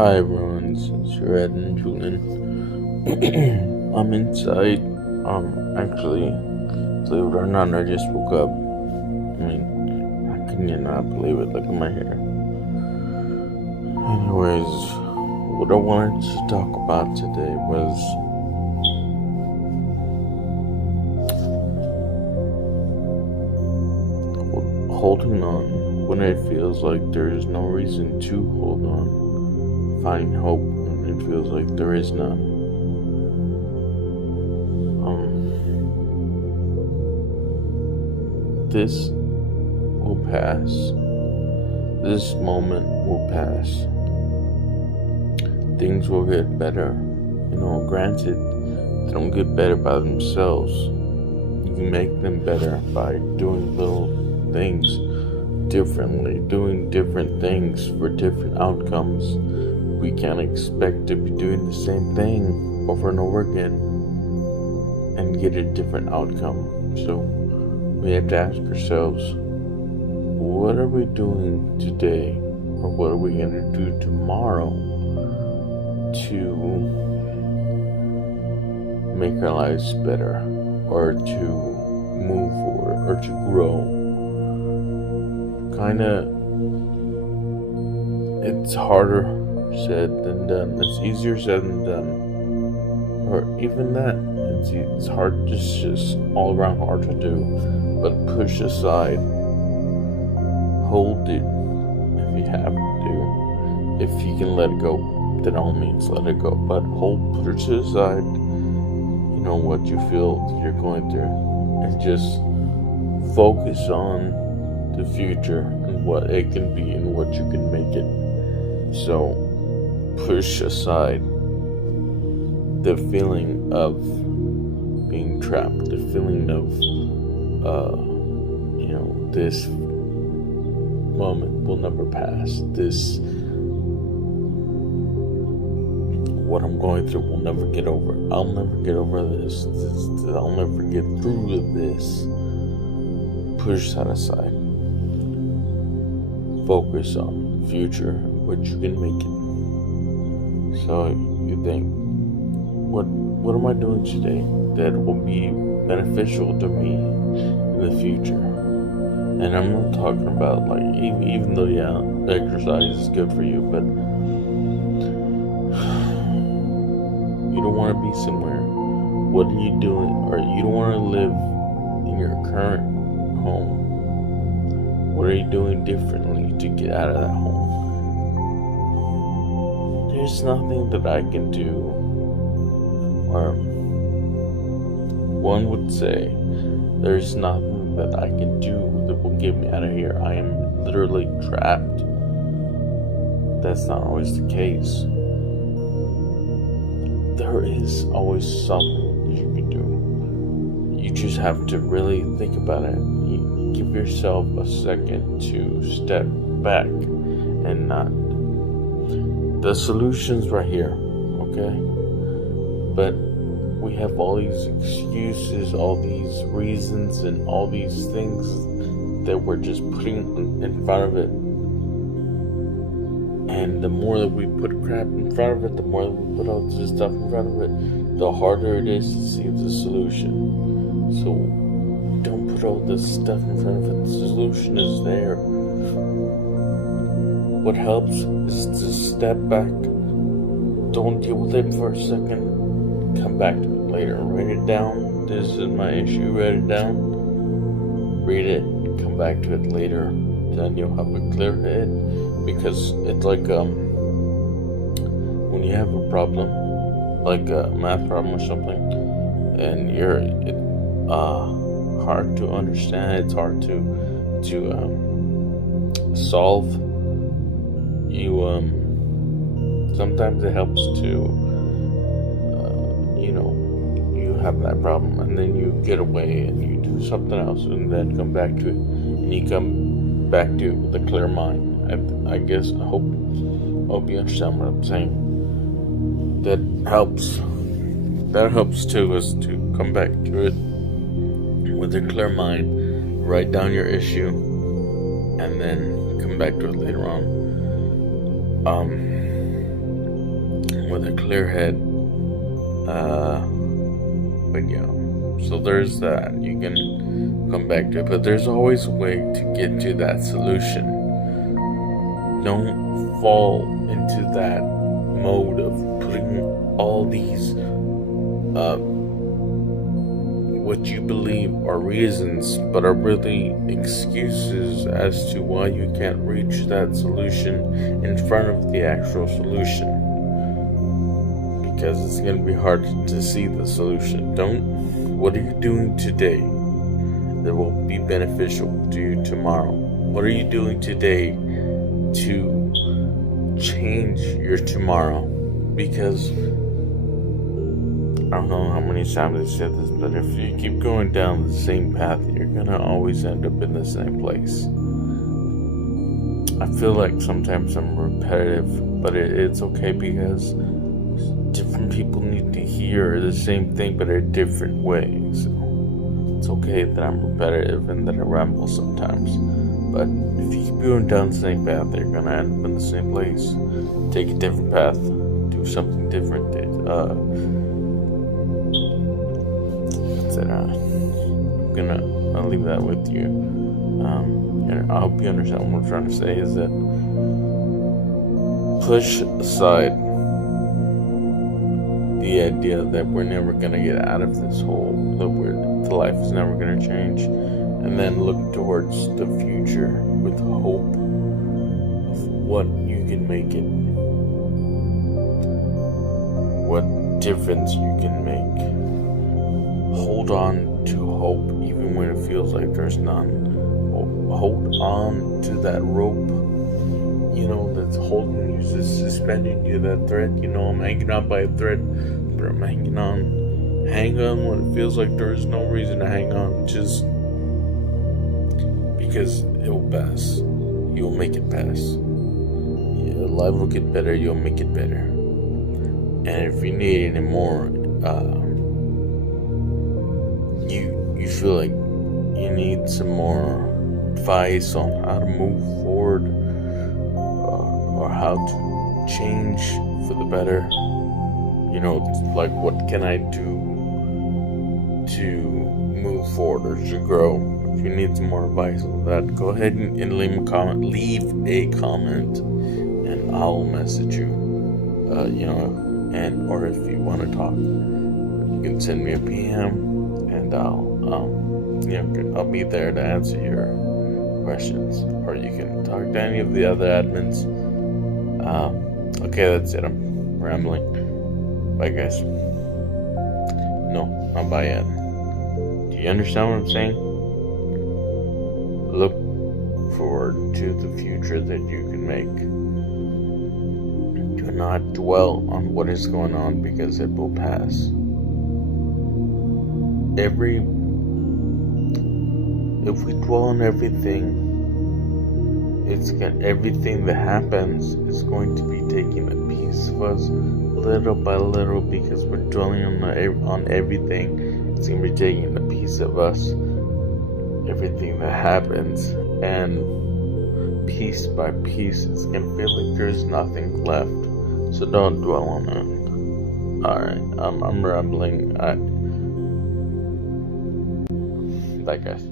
Hi everyone, this is Red and Julian. I'm inside. Actually, believe it or not, I just woke up. I mean, how can you not believe it? Look at my hair. Anyways, what I wanted to talk about today was holding on when it feels like there is no reason to hold on. Finding hope when it feels like there is none. This will pass. This moment will pass. Things will get better. Granted, they don't get better by themselves. You can make them better by doing little things differently, doing different things for different outcomes. We can't expect to be doing the same thing over and over again and get a different outcome. So we have to ask ourselves, what are we doing today, or what are we going to do tomorrow to make our lives better, or to move forward, or to grow? It's harder said than done. It's easier said than done. Or even that, it's hard, just all around hard to do. But push aside. Hold it if you have to. If you can let it go, then all means let it go. But push it aside. You know what you feel you're going through, and just focus on the future and what it can be and what you can make it. So push aside the feeling of being trapped, the feeling of this moment will never pass. What I'm going through will never get over. I'll never get over this. I'll never get through this. Push that aside. Focus on the future, what you can make it. So you think, what am I doing today that will be beneficial to me in the future? And I'm not talking about even though exercise is good for you, but you don't want to be somewhere. What are you doing? Or you don't want to live in your current home. What are you doing differently to get out of that home? There's nothing that I can do, or one would say, there's nothing that I can do that will get me out of here. I am literally trapped. That's not always the case. There is always something that you can do. You just have to really think about it. You give yourself a second to step back and not. The solution's right here, okay? But we have all these excuses, all these reasons, and all these things that we're just putting in front of it. And the more that we put crap in front of it, the more that we put all this stuff in front of it, the harder it is to see the solution. So don't put all this stuff in front of it. The solution is there. What helps is to step back. Don't deal with it for a second. Come back to it later. Write it down. This is my issue. Write it down. Read it. Come back to it later. Then you'll have a clear head. Because it's like when you have a problem, like a math problem or something, and it's hard to understand. It's hard to solve. Sometimes it helps to. You have that problem, and then you get away and you do something else, and then come back to it, and you come back to it with a clear mind. I guess I hope you understand what I'm saying. That helps too, is to come back to it with a clear mind, write down your issue, and then come back to it later on. with a clear head. But yeah, so there's that. You can come back to it, but there's always a way to get to that solution. Don't fall into that mode of putting all these what you believe are reasons, but are really excuses as to why you can't reach that solution in front of the actual solution, because it's going to be hard to see the solution. What are you doing today that will be beneficial to you tomorrow? What are you doing today to change your tomorrow? Because I don't know how many times I said this, but if you keep going down the same path, you're gonna always end up in the same place. I feel like sometimes I'm repetitive, but it's okay, because different people need to hear the same thing, but in different ways. So it's okay that I'm repetitive and that I ramble sometimes. But if you keep going down the same path, you're gonna end up in the same place. Take a different path, do something different. I'll leave that with you. And I hope you understand what I'm trying to say, is that push aside the idea that we're never gonna get out of this hole, the life is never gonna change, and then look towards the future with hope of what you can make it, what difference you can make. Hold on to hope even when it feels like there's none. Hold on to that rope, that's holding you, just suspending you, that thread. I'm hanging on by a thread, but I'm hanging on. Hang on when it feels like there's no reason to hang on, just because it will pass. You'll make it pass. Life will get better, you'll make it better. And if you need any more, you feel like you need some more advice on how to move forward, or how to change for the better, like what can I do to move forward or to grow? If you need some more advice on that, go ahead and leave a comment, and I'll message you, and or if you want to talk, you can send me a PM, and I'll be there to answer your questions, or you can talk to any of the other admins. Okay, that's it. I'm rambling. Bye, guys. No, not bye yet. Do you understand what I'm saying? Look forward to the future that you can make. Do not dwell on what is going on, because it will pass. If we dwell on everything, everything that happens is going to be taking a piece of us little by little, because we're dwelling on everything. It's going to be taking a piece of us, everything that happens, and piece by piece, it's going to feel like there's nothing left. So don't dwell on it. Alright, I'm rambling. Bye, guys.